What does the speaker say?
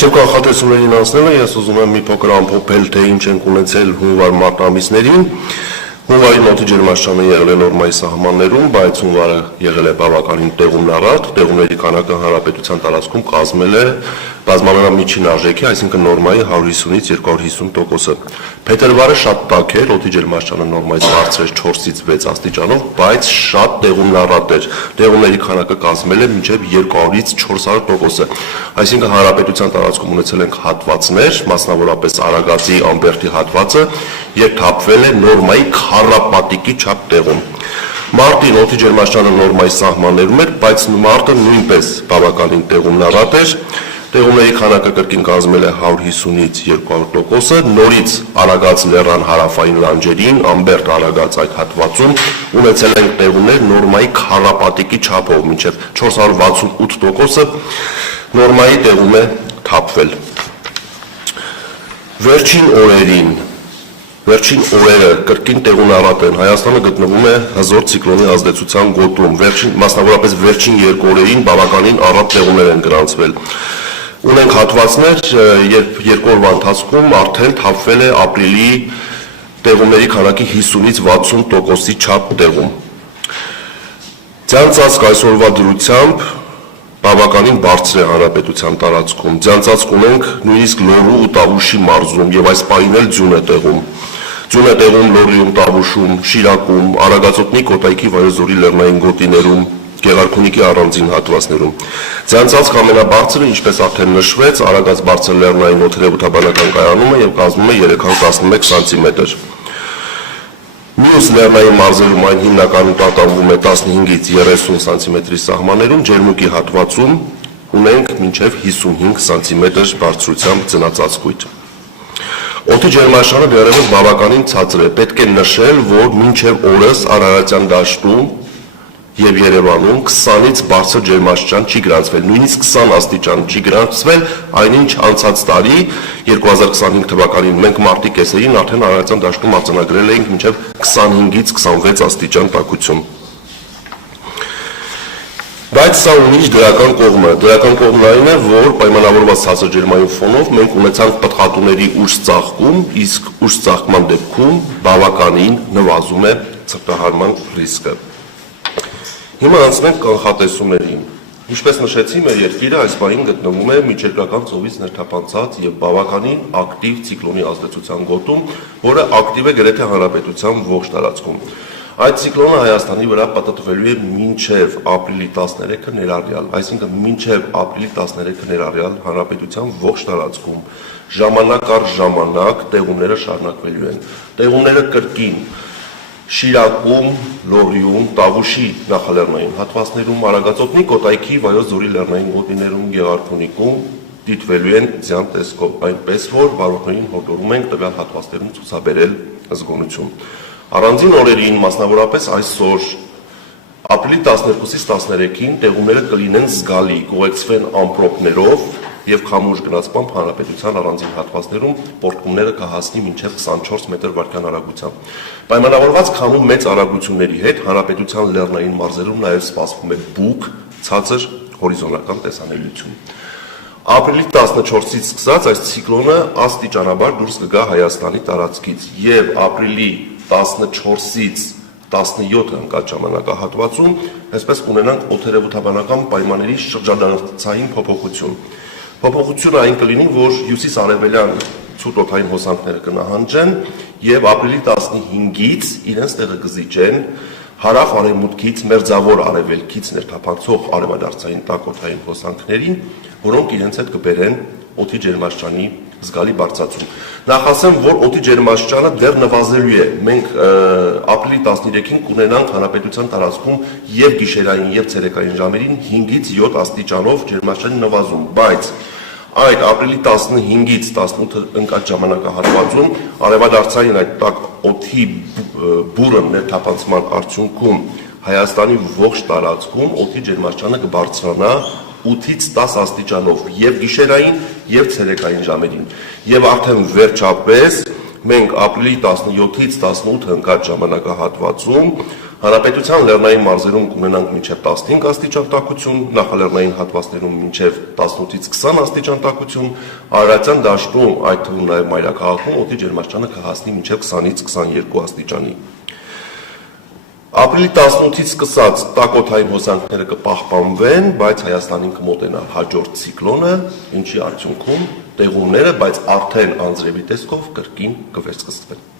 Մինչև կանխատեսումներին անցնելը ես ուզում եմ մի փոքր ամփոփել, թե ինչ ենք ունեցել հունվար-մարտ ամիսներին։ Հունվարի մոտի ջերմաստիճանը եղել է նորմայի սահմաններում, բայց հունվարը եղել է բավականին տեղումնառատ, տեղումների քանակը հանրապետության տարածքում կազմել է բազմամյա արժեքի, այսինքն նորմայի 150-ից 250%։ Փետրվարը շատ տաք էր, օդի ջերմաստիճանը նորմայից բարձր էր 4-ից 6 աստիճանով, բայց շատ տեղումնառատ էր։ Տեղումների քանակը կազմել է մինչև 200-ից 400%։ Այսինքն հանրապետության տարածքում ունեցել ենք հատվածներ, մասնավորապես Արագածի Ամբերդի հատվածը, երբ թափվել է նորմայի քառապատիկի չափ տեղում։ Մարտին օդի ջերմաստիճանը նորմայի սահմաններում էր, բայց մարտը նույնպես բավականին տեղումնառատ էր։ Տեղումների քանակը կրկին կազմել է 150-ից 200%, նորից Արագած լեռան հարավային լանջերին, Ամբերդ Արագած այդ հատվածում ունեցել ենք տեղումներ նորմայի քառապատիկի չափով, մինչև 468% նորմայի տեղում է թափվել։ Վերջին օրերը կրկին տեղումնառատ են, Հայաստանը գտնվում է հզոր ցիկլոնի ազդեցության գոտում, մասնավորապես վերջին 2 օրերին բավականին առատ տեղումներ են գրանցվել։ Ունենք հատվածներ, երբ 2 օրվա ընթացքում արդեն թափվել է ապրիլի տեղումների քանակի 50-ից 60%-ի չափ տեղում։ Ձյան ծածկ այսօրվա դրությամբ բավականին բարձր է հանրապետության տարածքում։ Ձյան ծածկ ունենք նույնիսկ Լոռու ու Տավուշի մարզում եւ այս պահին էլ ձյուն է տեղում։ Ձյուն է տեղում Լոռիում, Տավուշում, Շիրակում, Արագածոտնի Կոտայքի Վայոց-Ձորի լեռնային գոտիներում, Գեղարքունիքի առանձին հատվածներում։ Ձյան ծածկ ամենաբարձրը, ինչպես արդեն նշվեց, Արագած բարձր լեռնային օդերևութաբանական կայանումը եւ կազմում է 311 սանտիմետր։ Մյուս լեռնային մարզերում այն հիմնականում տատանվում է 15-ից 30 սանտիմետրի սահմաններում, ջերմուկի հատվածում ունենք մինչև 55 սանտիմետր բարձրությամբ ձնածածկույթ։ Օդի ջերմաստիճանը դեռևս բավականին ցածր է, պետք է նշել, որ մինչև օրս Արարատյան դաշտում եւ Երևանում 20-ից բարձր ջերմաստիճան չի գրանցվել, նույնիսկ 20 աստիճան չի գրանցվել, այնինչ անցած տարի 2025 թվականին մենք մարտի կեսերին արդեն Արարատյան դաշտում արձանագրել էինք մինչև 25-ից 26 աստիճան տաքություն։ Բայց սա ունի իր դրական կողմը։ Դրական կողմն այն է, որ պայմանավորված ցածր ջերմային ֆոնով մենք ունեցանք պտղատուների ուշ ծաղկում, իսկ ուշ ծաղկման դեպքում բավականին նվազում է ցրտահարման ռիսկը։ Հիմա անցնենք կանխատեսումներին։ Ինչպես նշեցի, մեր երկիրը այս պահին գտնվում է միջերկրական ծովից ներթափանցած եւ բավականին ակտիվ ցիկլոնի ազդեցության գոտում, որը ակտիվ է գրեթե հանրապետության ողջ տարածքում։ Այդ ցիկլոնը Հայաստանի վրա պատտվելու է մինչև ապրիլի 13-ը ներառյալ, այսինքն մինչև ապրիլի 13-ը ներառյալ հանրապետության ողջ տարածքում ժամանակ առ ժամանակ տեղումները շարունակվելու են։ Տեղումները կրկին Շիրակում, Լոռիում, Տավուշի նախալեռնային հատվածներում, Արագածոտնի Կոտայքի Վայոց-Ձորի լեռնային գոտիներում, Գեղարքունիքում դիտվելու են ձյան տեսքով, այնպես որ վարորդներին հորդորում ենք տվյալ հատվածներում ցուցաբերել զգոնություն։ Առանձին օրերին, մասնավորապես այսօր, ապրիլի 12-ից 13-ին տեղումները կլինեն զգալի, կուղեկցվեն ամպրոպներով եւ քամուշ գնացմամբ հանրապետության առանձին հատվածներում պոռթկումները կհասնի մինչև 24 մետր վայրկյան արագությամբ։ Պայմանավորված քամու մեծ արագությունների հետ հանրապետության լեռնային մարզերում նաեւ սպասվում է բուք, ցածր հորիզոնական տեսանելիություն։ Ապրիլի 14-ից սկսած այս ցիկլոնը աստիճանաբար դուրս կգա Հայաստանի տարածքից եւ ապրիլի 14-ից 17 ընկած ժամանակահատվածում այսպես կունենանք օդերևութաբանական պայմանների շրջանառցային փոփոխություն։ Փոփոխությունը այն կլինի, որ հյուսիս-արևելյան ցուրտ օդային հոսանքները կնահանջեն եւ ապրիլի 15-ից իրենց տեղը կզիջեն հարավ-արևմուտքից մերձավոր արևելքից ներթափանցող արևադարձային տաք օդային հոսանքներին, որոնք իրենց հետ կբերեն օդի ջերմաստիճանի զգալի բարձրացում։ Նախ ասեմ, որ օդի ջերմաստիճանը դեռ նվազելու է։ Մենք ապրիլի 13-ին կունենանք հանրապետության տարածքում եւ գիշերային եւ ցերեկային ժամերին 5-ից 7 աստիճանով ջերմաստիճանի նվազում, բայց այդ ապրիլի 15-ից 18 ընկած ժամանակահատվածում արևադարձային այդ տաք օդի բուրըն ներթափանցման արդյունքում Հայաստանի ողջ տարածքում օդի ջերմաստիճանը կբարձրանա 8-ից 10 աստիճանով եւ գիշերային եւ ցերեկային ժամերին։ Եվ արդեն վերջապես մենք ապրիլի 17-ից 18 ընկած ժամանակահատվածում Հանրապետության լեռնային մարզերում կունենանք մինչև 15 աստիճան տաքություն, նախալեռնային հատվածներում մինչև 18-ից 20 աստիճան տաքություն, Արարատյան դաշտում, այդ թվում նաև մայրաքաղաքում օդի ջերմաստիճանը կհասնի մինչև 20-ից 22 աստիճանի։ Ապրիլի 18-ից սկսած տաքօդային հոսանքները կպահպանվեն, բայց Հայաստանին կմոտենա հաջորդ ցիկլոնը, ինչի արդյունքում տեղումները, բայց արդեն անձրևի տեսքով կրկին կվերսկսվեն։